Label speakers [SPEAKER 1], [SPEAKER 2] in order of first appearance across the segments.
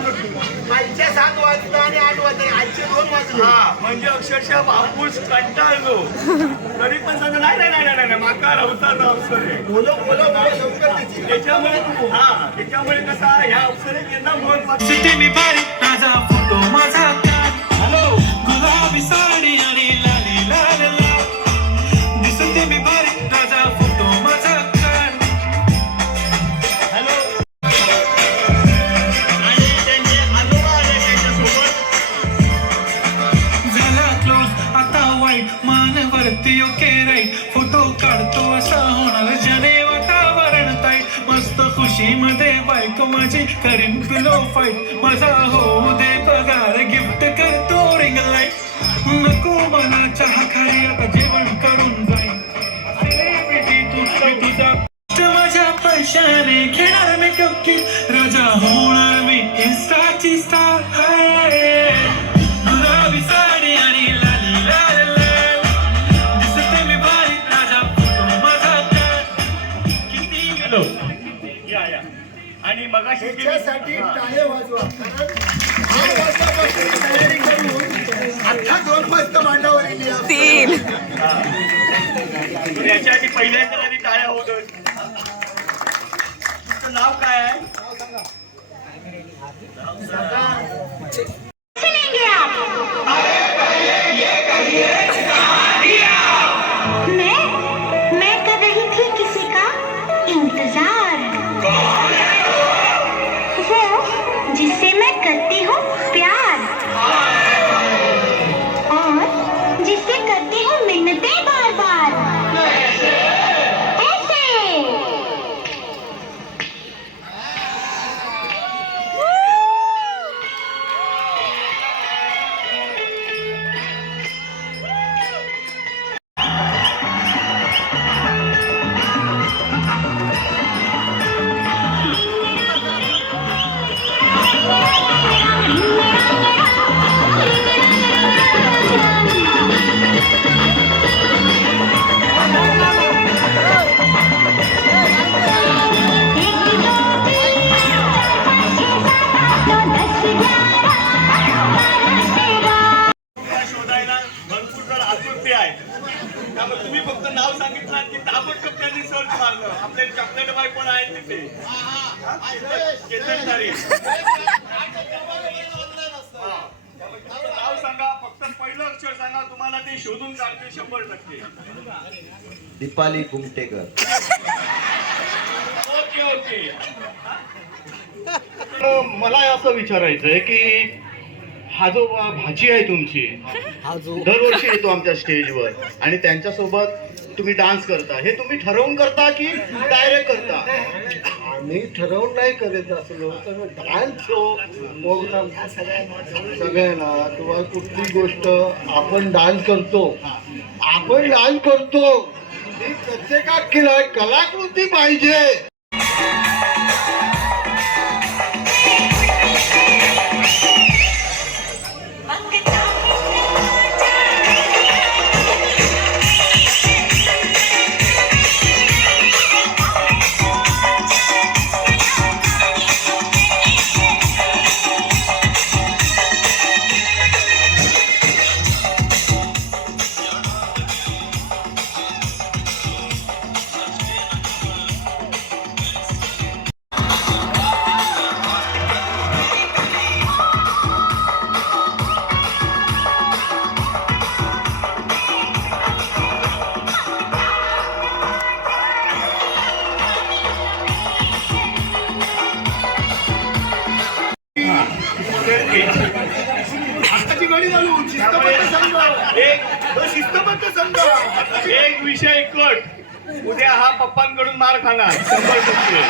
[SPEAKER 1] आजच्या सात वाजता आणि आठ वाजता आजचे दोन वाजले.
[SPEAKER 2] हा म्हणजे अक्षरशः बापूस कंटाळलो तरी पण सांगा नाही नाही नाही नाही नाही माका रवताचा अवसर आहे.
[SPEAKER 1] बोलो बोलो
[SPEAKER 2] त्याच्यामुळे हा त्याच्यामुळे कसा ह्या अवसरात यांना महत्वाचं
[SPEAKER 3] सिटी मी भारी माझा फोटो माझा
[SPEAKER 2] हॅलो
[SPEAKER 3] गुलाबी साडी आणि मानवरती ओके राईट फोटो काढतो असा होणार जने वातावरण ताईट मस्त खुशीमध्ये बायको माझी करीन पिलो फाईट माझा होऊ दे पगार गिफ्ट करतो रिंग लाइट नको मला चहा खाली आता जेवण करून जाईन. माझ्या पैशाने घेणार मी कपकी राजा होणार मी इन्स्टाची स्टार
[SPEAKER 1] टाळे वाजवा. कारण तयारी करून दोन वाजता मांडावर येईल
[SPEAKER 4] तीन
[SPEAKER 2] तर याच्यासाठी पहिल्यांदा कधी टाळ्या होत तुमचं नाव काय आहे? आपले चॉकलेट बाय पण आहेत तिथे हा? केतन तारी. हा. त्यामुळे तुमचं नाव सांगा फक्त पहिलं अक्षर सांगा तुम्हाला ते शोधून काढते शंभर टक्के
[SPEAKER 5] दीपाली कुमटेकर
[SPEAKER 2] ओके ओके तर मला असं विचारायचं आहे की हा जो भाची आहे तुमची दरवर्षी येतो आमच्या स्टेजवर आणि त्यांच्यासोबत तुम्ही डान्स करता? हे तुम्ही ठरवून करता की डायरेक्ट करता?
[SPEAKER 1] आम्ही ठरवून नाही करत असलो तर डान्स शो प्रोग्राम सगळ्यांना किंवा कुठली गोष्ट आपण डान्स करतो आपण डान्स करतो. प्रत्येकात केला कलाकृती पाहिजे. आताची गाडी चालू शिस्तबद्ध संघ.
[SPEAKER 2] एक
[SPEAKER 1] तो शिस्तबद्ध संघ.
[SPEAKER 2] एक विषय कट. उद्या हा पप्पांकडून मार खाणार. शंभर टक्के.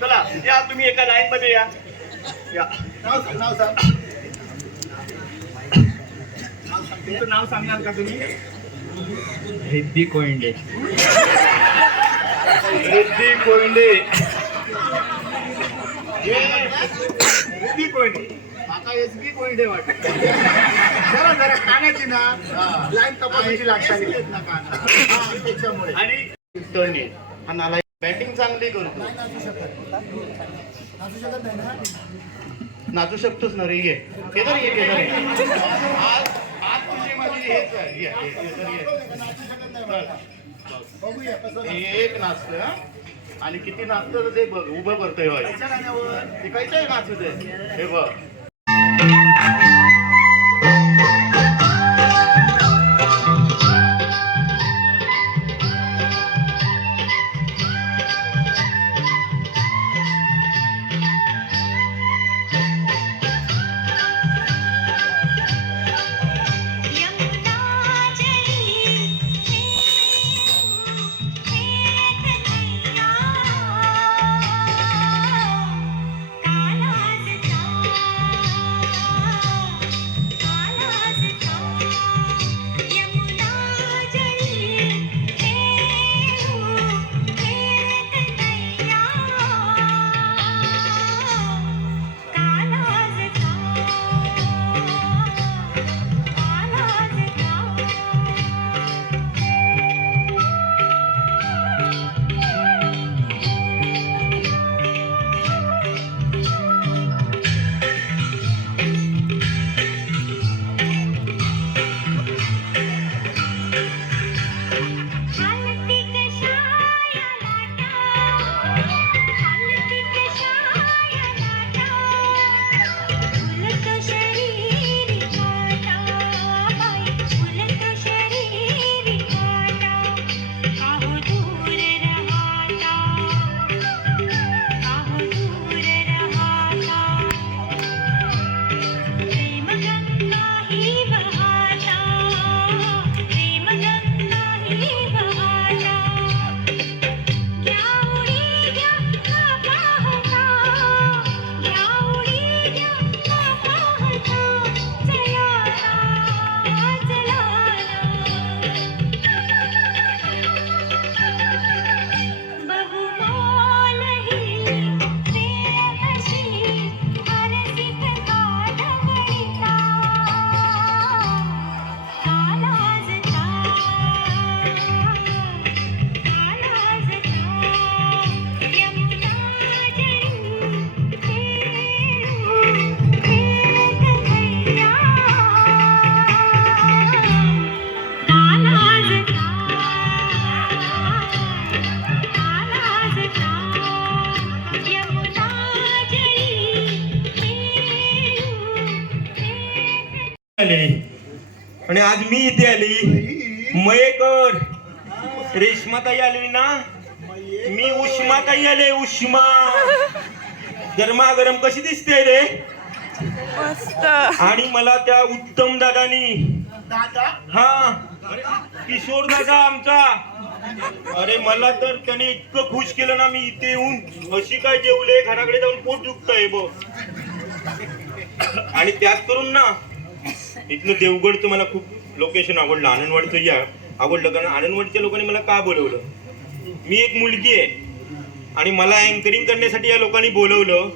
[SPEAKER 2] चला या तुम्ही एका लाईन मध्ये या. या.
[SPEAKER 1] नाव सांग नाव सांग.
[SPEAKER 2] तुमचं नाव सांगणार का तुम्ही?
[SPEAKER 5] रिद्धी कोइंडे
[SPEAKER 2] रिद्धी कोंडे
[SPEAKER 1] कोइंडे वाटत. जरा जरा कानाची ना लाईन तपासायची लागताली त्याच्यामुळे.
[SPEAKER 2] आणि टर्नी हा नाला बॅटिंग चांगली करतो.
[SPEAKER 6] नाचू शकतोस ना रे ये. केदार ये केदार ये. आज आज तुझी माझी हेच आहे. ये, ये, केदार ये. चल. एक नाचतं हा? आणि किती नाचतं ते बघ उभं करतोय ते नाचू दे. हे बघ.
[SPEAKER 7] मी इथे आली. मयेकर रेशमाताई आलेली ना? मी उष्माताई आले उष्मा. गरमागरम कशी दिसते रे? आणि मला त्या उत्तम दादानी हा किशोर दादा आमचा. अरे मला तर त्याने इतकं खुश केलं ना मी इथे येऊन अशी काय जेवले घराकडे जाऊन पोट दुखतंय बघ. आणि त्यात करून ना इथलं देवगडचं मला खूप लोकेशन आवडलं आनंदवाडीचं या आवडलं कारण आनंदवाडीच्या लोकांनी मला का बोलवलं? मी एक मुलगी आहे. आणि मला अँकरिंग करण्यासाठी या लोकांनी बोलवलं.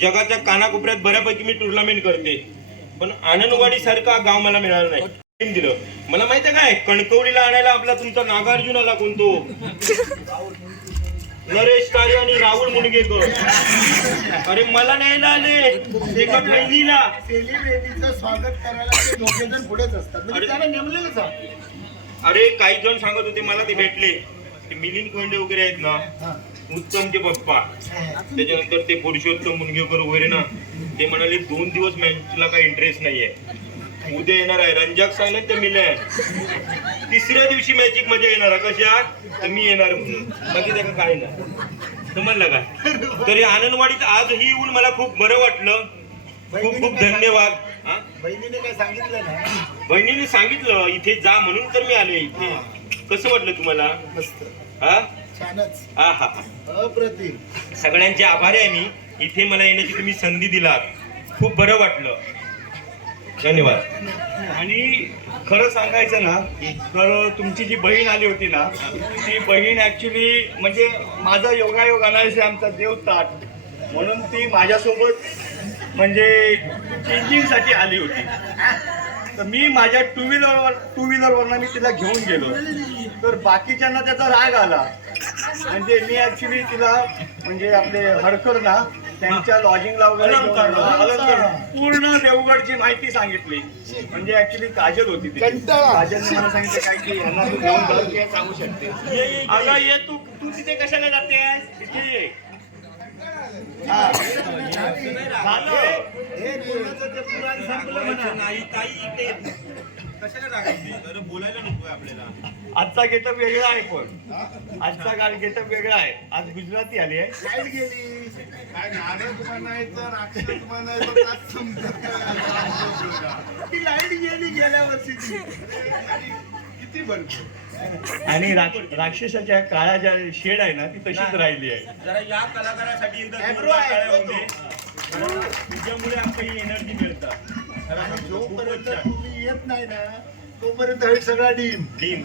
[SPEAKER 7] जगाच्या कानाकोपऱ्यात बऱ्यापैकी मी टुर्नामेंट करते. पण आनंदवाडी सारखा गाव मला मिळाला नाही. दिलं. मला माहिती आहे काय? कणकवलीला आणायला आपला तुमचा नागार्जुन आला कोणतो नरेश तारे आणि राहुल मुणगेकर अरे मला न्यायला आले एका बहिणीला.
[SPEAKER 1] सेलिब्रिटीचं स्वागत करायला ते दोघे जण पुढेच असतात. म्हणजे
[SPEAKER 7] अरे.
[SPEAKER 1] त्याला नेमलेलंच आहे.
[SPEAKER 7] अरे काही जण सांगत होते मला ते भेटले. ते मिलिंद कोंडे वगैरे आहेत ना. उत्तमचे पप्पा. त्याच्यानंतर ते पुरुषोत्तम मुनगेकर वगैरे ना ते म्हणाले दोन दिवस मॅचला काही इंटरेस्ट नाहीये. उद्या येणार आहे. रंजक सांगले ते मिले तिसऱ्या दिवशी मॅचिक मजा येणार कशा? तर मी येणार म्हणून. बाकी त्याला काय नाही समजलं का? तरी आनंदवाडीत आजही येऊन मला खूप बरं वाटलं. खूप खूप धन्यवाद.
[SPEAKER 1] बहिणीने काय सांगितलं ना
[SPEAKER 7] बहिणीने सांगितलं इथे जा म्हणून तर मी आले इथे. कसं वाटलं तुम्हाला? हा? हा हा
[SPEAKER 1] अप्रतिम.
[SPEAKER 7] सगळ्यांचे आभारी आहे मी. इथे मला येण्याची तुम्ही संधी दिलात. खूप बरं वाटलं. धन्यवाद.
[SPEAKER 2] आणि खरं सांगायचं ना तर तुमची जी बहीण आली होती ना ती बहीण ऍक्च्युली म्हणजे माझा योगायोग अनायसे आमचा देवताट म्हणून ती माझ्यासोबत म्हणजे चेंजिंगसाठी आली होती. तर मी माझ्या टू व्हीलरवर टू व्हीलरवरनं मी तिला घेऊन गेलो. तर बाकीच्यांना त्याचा राग आला. म्हणजे मी ऍक्च्युली तिला म्हणजे आपले हडकर ना त्यांच्या लॉजिंगला वगैरे घेऊन आलो. पूर्ण देवगडची माहिती सांगितली. म्हणजे ऍक्च्युली काजल होती ती
[SPEAKER 1] कंटाळा.
[SPEAKER 2] काजलने मला सांगितलं काय की यांना तू घेऊन जाऊ की हे सांगू शकते अगं ये. तू तू तिथे कशाला जातेस? तिथे ये. हा. झालं.
[SPEAKER 7] नाही ताई इथे कशाला रागायची अरे बोलायला नकोय आपल्याला.
[SPEAKER 2] आजचा गेटअप वेगळा आहे पण. आजचा काल गेटअप वेगळा आहे. आज गुजराती आली आहे.
[SPEAKER 1] लाइट गेली. ती लाइट गेली गेल्या वर्षीची किती बरं.
[SPEAKER 2] आणि राक्ष- राक्षसाच्या काळा ज्या शेड आहे ना ती तशीच राहिली आहे.
[SPEAKER 7] जरा या कलाकारासाठी एकदा तुझ्यामुळे ही एनर्जी मिळतात. सांगतो,
[SPEAKER 1] जोपर्यंत. तुम्ही येत नाही ना तोपर्यंत हे सगळा डीम
[SPEAKER 7] टीम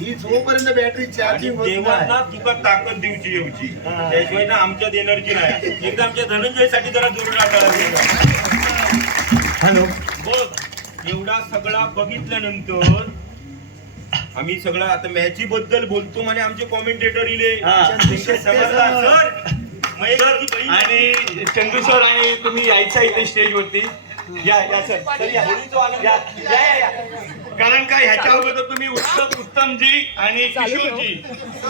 [SPEAKER 1] ही जोपर्यंत बॅटरी
[SPEAKER 7] आणि
[SPEAKER 1] चार्जिंग होत
[SPEAKER 7] देवांना
[SPEAKER 1] नाही
[SPEAKER 7] तुका ताकद देऊची येऊची. त्याशिवाय ना आमच्यात एनर्जी नाही. एकदा आमच्या धनंजयसाठी जरा द्या.
[SPEAKER 2] हॅलो.
[SPEAKER 7] बघ एवढा सगळा बघितल्यानंतर आम्ही सगळं आता मॅची बद्दल बोलतो म्हणजे आमचे कॉमेंटेटर इले.
[SPEAKER 2] हा.
[SPEAKER 7] सर बहीण.
[SPEAKER 2] आणि चंदू सर आणि तुम्ही यायचा इथे स्टेजवरती या या सर. सर या. या या या या. कारण का ह्याच्या अगोदर तुम्ही उत्तम उत्तमजी आणि किशोरजी.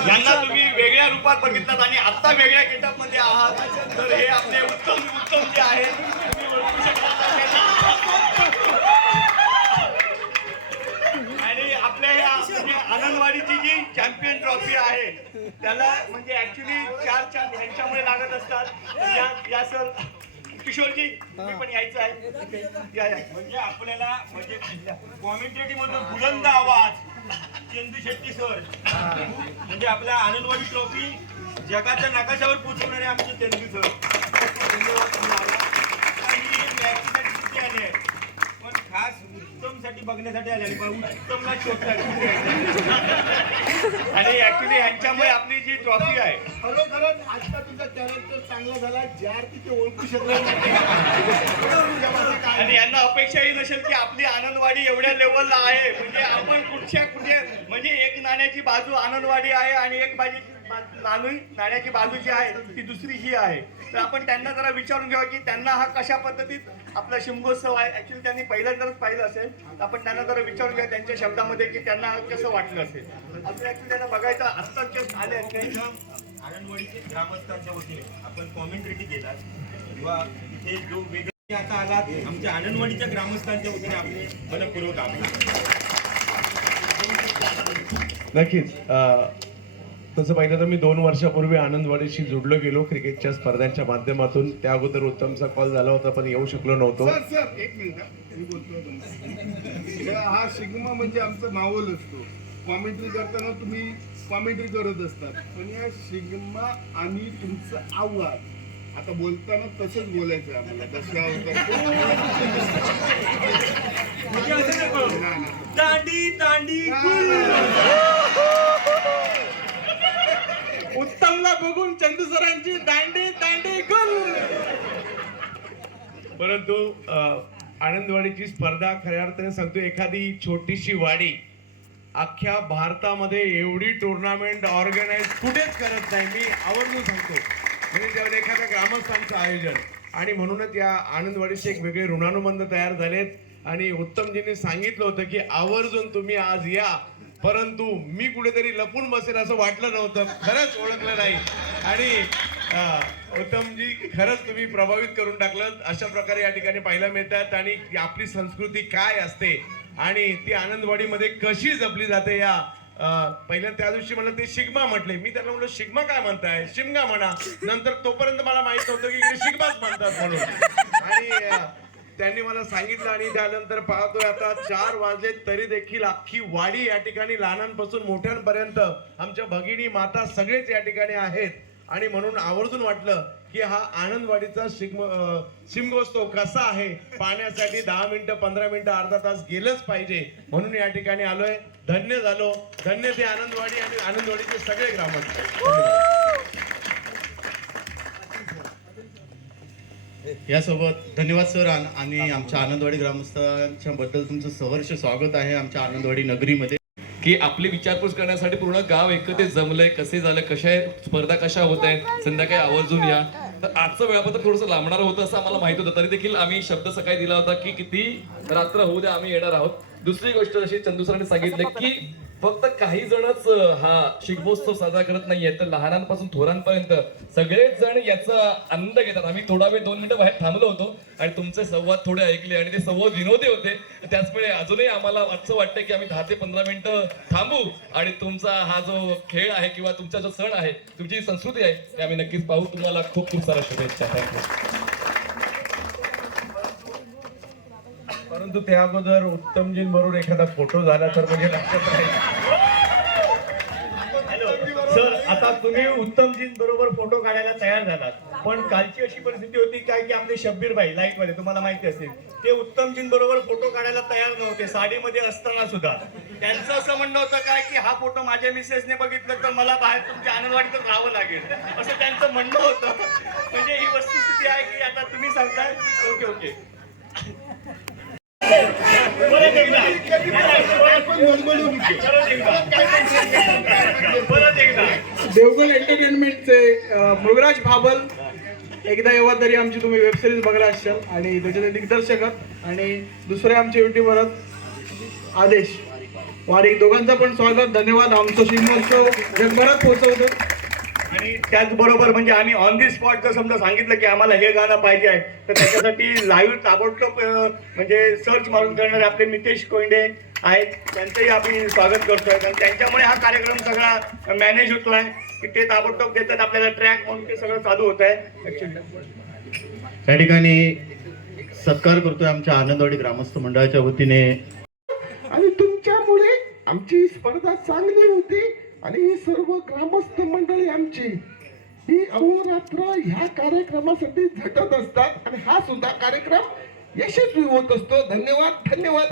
[SPEAKER 2] यांना तुम्ही वेगळ्या रूपात बघितलात आणि आता वेगळ्या गेटअपमध्ये आहात. तर हे आपले उत्तम उत्तम जे आहेत. तुम्ही ओळखू शकता आणि आपल्या या म्हणजे आनंदवाडीची जी चॅम्पियन ट्रॉफी आहे त्याला म्हणजे ऍक्च्युली चार चार ह्यांच्यामुळे लागत असतात. तर या या सर. किशोरजी तुम्ही पण यायचं आहे. या या.
[SPEAKER 7] म्हणजे आपल्याला म्हणजे कॉमेंटेटिव्ह मधून बुलंद आवाज. चंदू शेट्टी सर म्हणजे आपल्या आनंदवाडी ट्रॉफी जगाच्या नकाशावर पोहोचवणारे आमचे चंदू सर धन्यवाद तुम्ही आला. आणि मॅचीसाठी सुट्टी आली आहे पण खास बघण्यासाठी आले आणि उत्तमला
[SPEAKER 2] ऍक्च्युली ह्यांच्यामुळे आपली जी ट्रॉफी आहे.
[SPEAKER 1] खरोखरच आजचा तुझा कॅरेक्टर चांगला झाला ज्या तिथे ओळखू शकला
[SPEAKER 2] आणि यांना अपेक्षाही नसेल की आपली आनंदवाडी एवढ्या लेवलला आहे. म्हणजे आपण कुठच्या कुठे म्हणजे एक नाण्याची बाजू आनंदवाडी आहे आणि एक बाजूची बा- नाणू नाण्याची बाजू जी आहे ती दुसरी ही आहे. तर आपण त्यांना जरा विचारून घ्यावं की त्यांना हा कशा पद्धतीत आपला शिमगोत्सव आहे. ऍक्च्युली त्यांनी पहिल्यांदाच पाहिलं असेल तर आपण त्यांना जरा विचारून घ्या त्यांच्या शब्दामध्ये की त्यांना कसं वाटलं असेल. असं ऍक्च्युली त्यांना बघायचं आत्ताच जस्ट आले
[SPEAKER 7] आनंदवाडीचे ग्रामस्थांच्या वतीने आपण कॉमेंट्रेटी केलात किंवा इथे जो वेगळे आता आलात आमच्या आनंदवाडीच्या ग्रामस्थांच्या वतीने आपले मनपूर्वक आभार.
[SPEAKER 8] नक्कीच तसं पाहिलं तर मी दोन वर्षापूर्वी आनंदवाडीशी जोडलो गेलो क्रिकेटच्या स्पर्धांच्या माध्यमातून. त्या अगोदर उत्तमचा कॉल झाला होता पण येऊ शकलो नव्हतो.
[SPEAKER 1] सर सर एक मिनिट हा. मी बोलतो तुम्हाला. हा सिग्मा म्हणजे आमचा माहोल असतो. कॉमेंट्री करताना तुम्ही कॉमेंट्री करत असतात. पण या सिग्मा आणि तुमचं आव्हान आता बोलताना तसंच बोलायचं आहे आम्हाला कशा
[SPEAKER 7] म्हणजे. दांडी दांडी
[SPEAKER 8] उत्तमला बघून चंदू सरांची दांडी दांडी गुल! परंतु आनंदवाडीची स्पर्धा खऱ्या अर्थाने सांगतो एखादी छोटीशी वाडी अख्ख्या भारतामध्ये एवढी टुर्नामेंट ऑर्गनाईज कुठेच करत नाही. मी आवर्जून सांगतो म्हणजे त्यावर एखाद्या ग्रामस्थांचं आयोजन आणि म्हणूनच या आनंदवाडीचे एक वेगळे ऋणानुबंध तयार झालेत. आणि उत्तमजींनी सांगितलं होतं की आवर्जून तुम्ही आज या. परंतु मी कुठेतरी लपून बसेल असं वाटलं नव्हतं. खरंच ओळखलं नाही. आणि उत्तमजी खरंच तुम्ही प्रभावित करून टाकलं. अशा प्रकारे या ठिकाणी पाहायला मिळतात. आणि आपली संस्कृती काय असते आणि ती आनंदवाडीमध्ये कशी जपली जाते या पहिल्या त्या दिवशी मला ते शिगमा म्हटले. मी त्याला म्हणलं शिगमा काय म्हणताय? शिमगा म्हणा. नंतर तोपर्यंत मला माहीत नव्हतं की इकडे शिगमाच म्हणतात म्हणून. आणि त्यांनी मला सांगितलं आणि त्यानंतर पाहतोय आता चार वाजले तरी देखील अख्खी वाडी या ठिकाणी लहानांपासून मोठ्यांपर्यंत आमच्या भगिनी माता सगळेच या ठिकाणी आहेत. आणि म्हणून आवर्जून वाटलं की हा आनंदवाडीचा शिगम अं, शिमगोत्सव कसा आहे? पाहण्यासाठी दहा मिनिटं पंधरा मिनिटं अर्धा तास गेलंच पाहिजे. म्हणून या ठिकाणी आलोय. धन्य झालो. धन्य ते आनंदवाडी आणि आनंदवाडीचे सगळे ग्रामस्थ.
[SPEAKER 6] यासोबत धन्यवाद सर आणि आमच्या आनंदवाडी ग्रामस्थांच्या बद्दल तुमचं सहर्ष स्वागत आहे आमच्या आनंदवाडी नगरीमध्ये.
[SPEAKER 9] की आपली विचारपूस करण्यासाठी पूर्ण गाव एकत्र जमलंय कसे झालं कशा स्पर्धा कशा होत आहेत संध्याकाळी आवर्जून या. तर आजचं वेळापत्रक थोडंसं लांबणार होतं असं आम्हाला माहीत होतं. तरी देखील आम्ही शब्द सकाळी दिला होता की किती रात्र होऊ द्या आम्ही येणार आहोत. दुसरी गोष्ट जशी चंदू सरांनी सांगितलं की फक्त काही जणच हा शिगमोत्सव साजरा करत नाहीये तर लहानांपासून थोरांपर्यंत सगळेच जण याचा आनंद घेतात. आम्ही थोडा वेळ दोन मिनिटं बाहेर थांबलो होतो आणि तुमचे संवाद थोडे ऐकले आणि ते संवाद विनोदी होते. त्याचमुळे अजूनही आम्हाला असं वाटतं की आम्ही दहा ते पंधरा मिनिटं थांबू आणि तुमचा हा जो खेळ आहे किंवा तुमचा जो सण आहे तुमची संस्कृती आहे ते आम्ही नक्कीच पाहू. तुम्हाला खूप खूप साऱ्या शुभेच्छा. थँक्यू
[SPEAKER 8] परंतु त्या अगोदर उत्तमजीं बरोबर एखादा फोटो झाला तर म्हणजे लक्षात राहील.
[SPEAKER 2] सर आता तुम्ही उत्तमजीं बरोबर फोटो काढायला तयार झालात. पण कालची अशी परिस्थिती होती काय की आपले शब्बीर भाई लाइटमध्ये तुम्हाला माहिती असेल ते उत्तमजीं बरोबर फोटो काढायला तयार नव्हते. साडीमध्ये असताना सुद्धा. त्यांचं असं म्हणणं होतं काय की हा फोटो माझ्या मिसेसने बघितलं तर मला बाहेर तुमच्या आनंदवाडीतच राहावं लागेल. असं त्यांचं म्हणणं होतं. म्हणजे ही वस्तुस्थिती आहे की आता तुम्ही सांगताय. ओके ओके परत एकदा परत एकदा परत एकदा
[SPEAKER 10] देवगड एंटरटेनमेंटचे मृगराज भाबल. एकदा येवा तरी आमची तुम्ही वेबसिरीज बघला असाल आणि त्याचे दिग्दर्शक आणि दुसरे आमचे युट्यूबर आदेश. वारी दोघांचा पण स्वागत धन्यवाद. आमचं शिमोत्सव जगभरात पोहोचवतो.
[SPEAKER 2] आणि त्याचबरोबर म्हणजे आम्ही ऑन दी स्पॉट जर समजा सांगितलं की आम्हाला हे गाणं पाहिजे आहे तर त्याच्यासाठी लाईव्ह ताबडतोब म्हणजे सर्च मारून करणारे आपले मितेश कोंडे आहेत. त्यांचंही आम्ही स्वागत करतोय. कारण त्यांच्यामुळे हा कार्यक्रम सगळा मॅनेज होतो आहे की ते ताबडतोब देतात आपल्याला ट्रॅक म्हणून ते सगळं चालू होत आहे
[SPEAKER 6] त्या ठिकाणी सत्कार करतोय आमच्या आनंदवाडी ग्रामस्थ मंडळाच्या वतीने.
[SPEAKER 1] आणि तुमच्यामुळे आमची ही स्पर्धा चांगली होती आणि ही सर्व ग्रामस्थ मंडळी आमची ही अहोरात्र ह्या कार्यक्रमासाठी झटत असतात आणि हा सुद्धा कार्यक्रम यशस्वी होत असतो. धन्यवाद धन्यवाद.